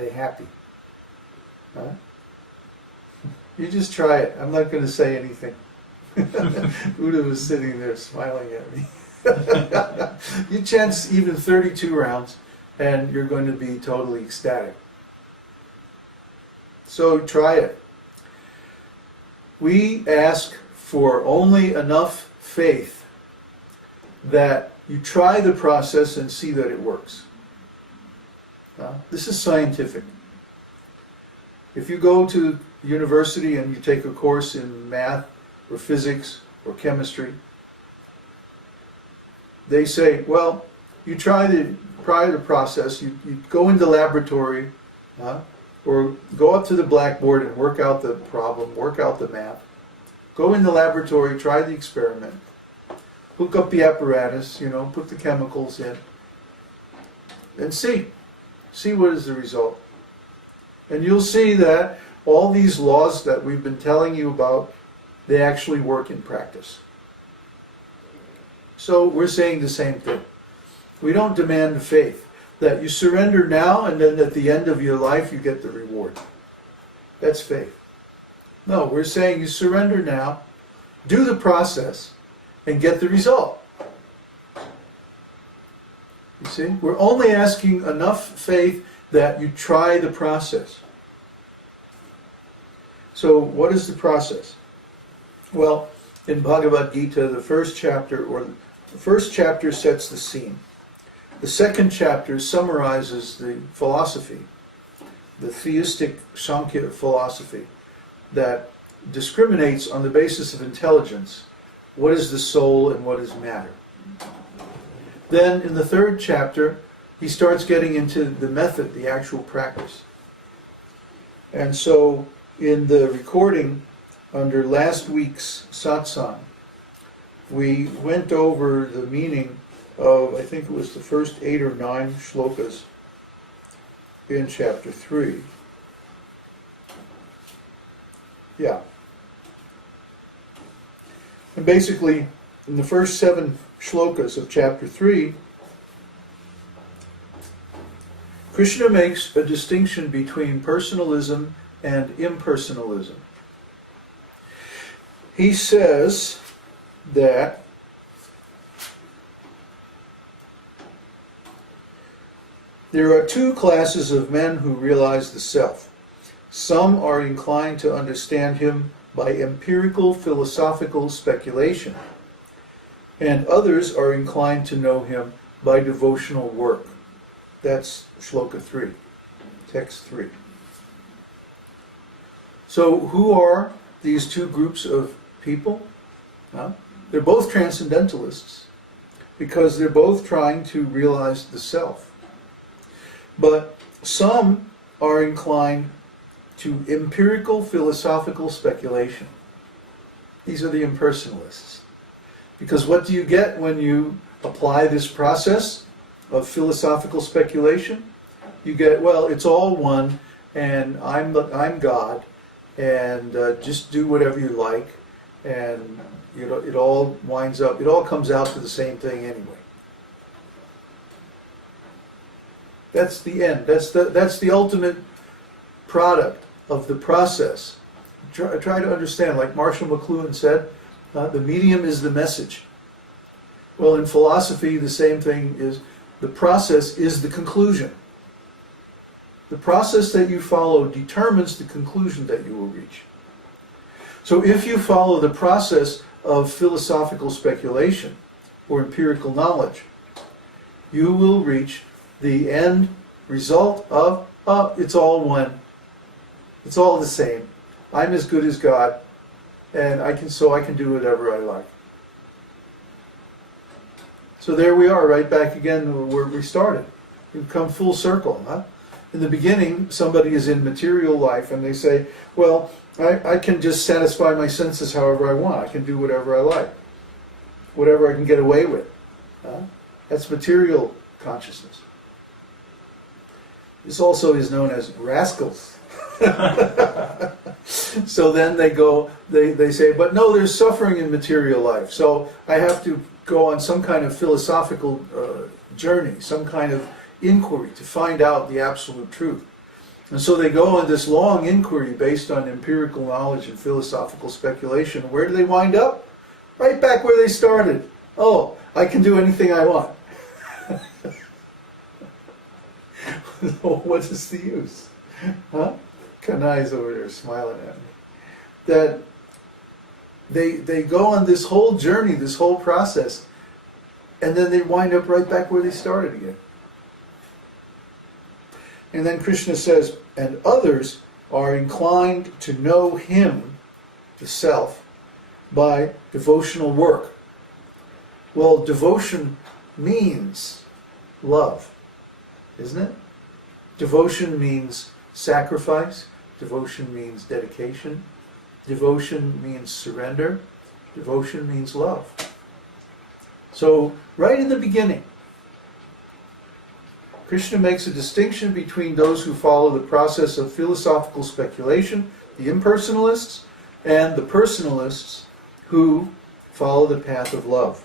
Stay happy. Huh? You just try it. I'm not going to say anything. Uda was sitting there smiling at me. You chant even 32 rounds and you're going to be totally ecstatic. So try it. We ask for only enough faith that you try the process and see that it works. This is scientific. If you go to university and you take a course in math or physics or chemistry, they say, well, you try the process, you go into the laboratory, or go up to the blackboard and work out the problem, work out the math. Go in the laboratory, try the experiment, hook up the apparatus, put the chemicals in, and see what is the result. And you'll see that all these laws that we've been telling you about, they actually work in practice. So we're saying the same thing. We don't demand faith that you surrender now and then at the end of your life you get the reward. That's faith. No, we're saying you surrender now, do the process, and get the result. You see? We're only asking enough faith that you try the process. So what is the process? Well, in Bhagavad-gītā, the first chapter sets the scene. The second chapter summarizes the philosophy, the theistic Sankhya philosophy, that discriminates on the basis of intelligence what is the soul and what is matter. Then in the third chapter, he starts getting into the method, the actual practice. And so in the recording under last week's Satsang, we went over the meaning of, I think it was the first 8 or 9 shlokas in chapter 3. Yeah. And basically, in the first 7 shlokas of chapter 3, Krishna makes a distinction between personalism and impersonalism. He says that there are 2 classes of men who realize the self. Some are inclined to understand him by empirical philosophical speculation, and others are inclined to know him by devotional work. That's shloka 3, text 3. So who are these 2 groups of people? They're both transcendentalists because they're both trying to realize the self. But some are inclined to empirical philosophical speculation. These are the impersonalists. Because what do you get when you apply this process of philosophical speculation? You get, well, it's all one, and I'm God, and just do whatever you like, and it all winds up, it all comes out to the same thing anyway. That's the end. That's the ultimate product of the process. Try to understand, like Marshall McLuhan said, the medium is the message. Well, in philosophy, the same thing is, the process is the conclusion. The process that you follow determines the conclusion that you will reach. So if you follow the process of philosophical speculation or empirical knowledge, you will reach the end result of, it's all one. It's all the same. I'm as good as God, and I can do whatever I like. So there we are, right back again where we started. We've come full circle, In the beginning, somebody is in material life and they say, well, I can just satisfy my senses however I want. I can do whatever I like. Whatever I can get away with. That's material consciousness. This also is known as rascals. So then they say, but no, there's suffering in material life. So I have to go on some kind of philosophical journey, some kind of inquiry to find out the absolute truth. And so they go on this long inquiry based on empirical knowledge and philosophical speculation. Where do they wind up? Right back where they started. Oh, I can do anything I want. What is the use? Huh? Kanai's over there smiling at me. That they go on this whole journey, this whole process, and then they wind up right back where they started again. And then Krishna says, and others are inclined to know him, the self, by devotional work. Well, devotion means love, isn't it? Devotion means sacrifice. Devotion means dedication. Devotion means surrender. Devotion means love. So, right in the beginning, Krishna makes a distinction between those who follow the process of philosophical speculation, the impersonalists, and the personalists who follow the path of love.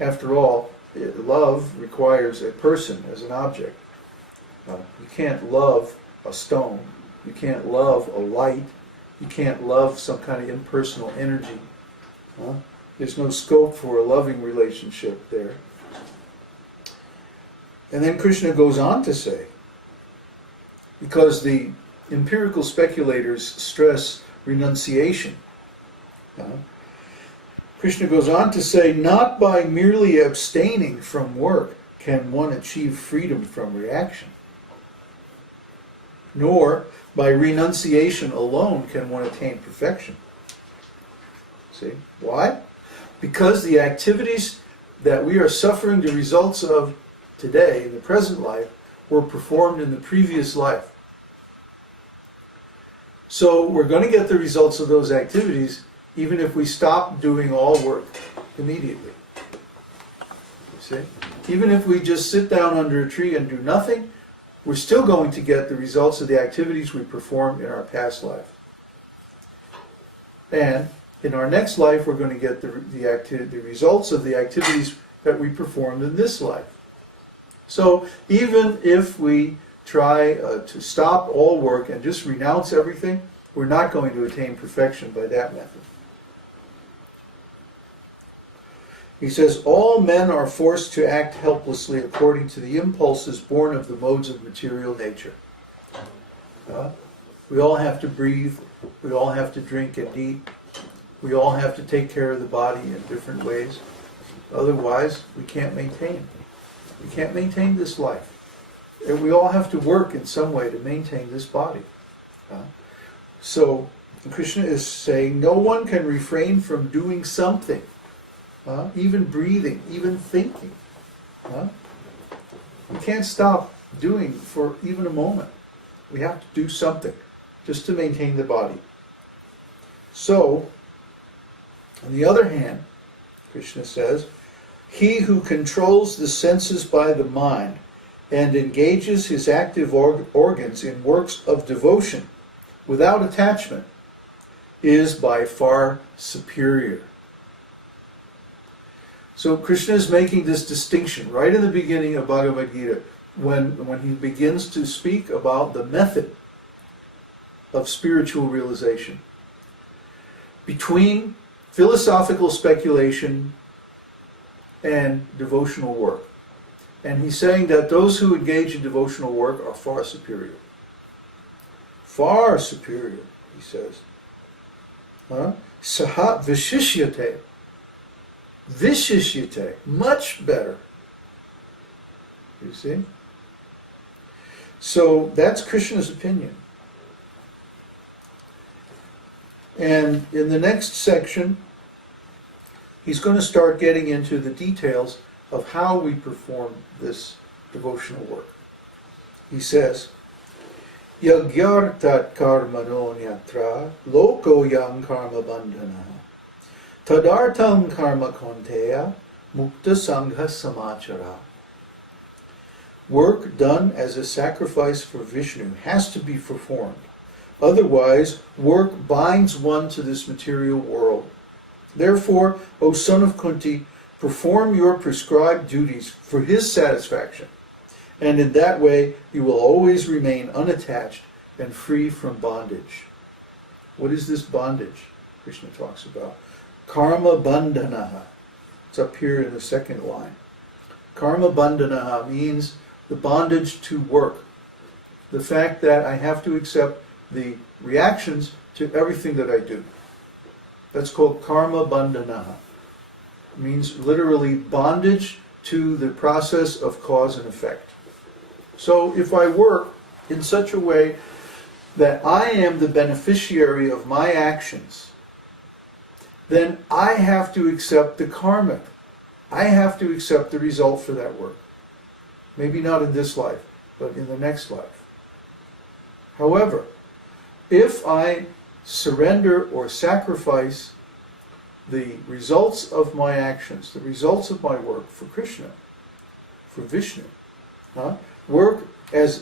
After all, love requires a person as an object. You can't love a stone. You can't love a light. You can't love some kind of impersonal energy. There's no scope for a loving relationship there. And then Krishna goes on to say, because the empirical speculators stress renunciation, Krishna goes on to say, not by merely abstaining from work can one achieve freedom from reaction, nor by renunciation alone can one attain perfection. See? Why? Because the activities that we are suffering the results of today, in the present life, were performed in the previous life. So we're going to get the results of those activities even if we stop doing all work immediately. You see? Even if we just sit down under a tree and do nothing, we're still going to get the results of the activities we performed in our past life. And in our next life, we're going to get the results of the activities that we performed in this life. So even if we try to stop all work and just renounce everything, we're not going to attain perfection by that method. He says, all men are forced to act helplessly according to the impulses born of the modes of material nature. We all have to breathe. We all have to drink and eat. We all have to take care of the body in different ways. Otherwise, we can't maintain. We can't maintain this life. And we all have to work in some way to maintain this body. So, Krishna is saying no one can refrain from doing something. Even breathing, even thinking. We can't stop doing for even a moment. We have to do something just to maintain the body. So, on the other hand, Krishna says, he who controls the senses by the mind and engages his active organs in works of devotion without attachment is by far superior. So Krishna is making this distinction right in the beginning of Bhagavad-gītā when he begins to speak about the method of spiritual realization between philosophical speculation and devotional work. And he's saying that those who engage in devotional work are far superior. Far superior, he says. Sahat vishishyate. Vishishyate. Much better. You see? So that's Krishna's opinion. And in the next section, he's going to start getting into the details of how we perform this devotional work. He says, Yagyartat karmano nyatra loko yang karma bandhana tadartam karma konteya mukta sangha samachara. Work done as a sacrifice for Vishnu has to be performed. Otherwise, work binds one to this material world. Therefore, O son of Kunti, perform your prescribed duties for his satisfaction, And in that way, you will always remain unattached and free from bondage. What is this bondage Krishna talks about? Karma bandhanaha. It's up here in the second line. Karma bandhanaha means the bondage to work. The fact that I have to accept the reactions to everything that I do. That's called karma bandhanaha. It means literally bondage to the process of cause and effect. So if I work in such a way that I am the beneficiary of my actions, then I have to accept the karma. I have to accept the result for that work. Maybe not in this life, but in the next life. However, if I surrender or sacrifice the results of my actions, the results of my work for Krishna, for Vishnu, work as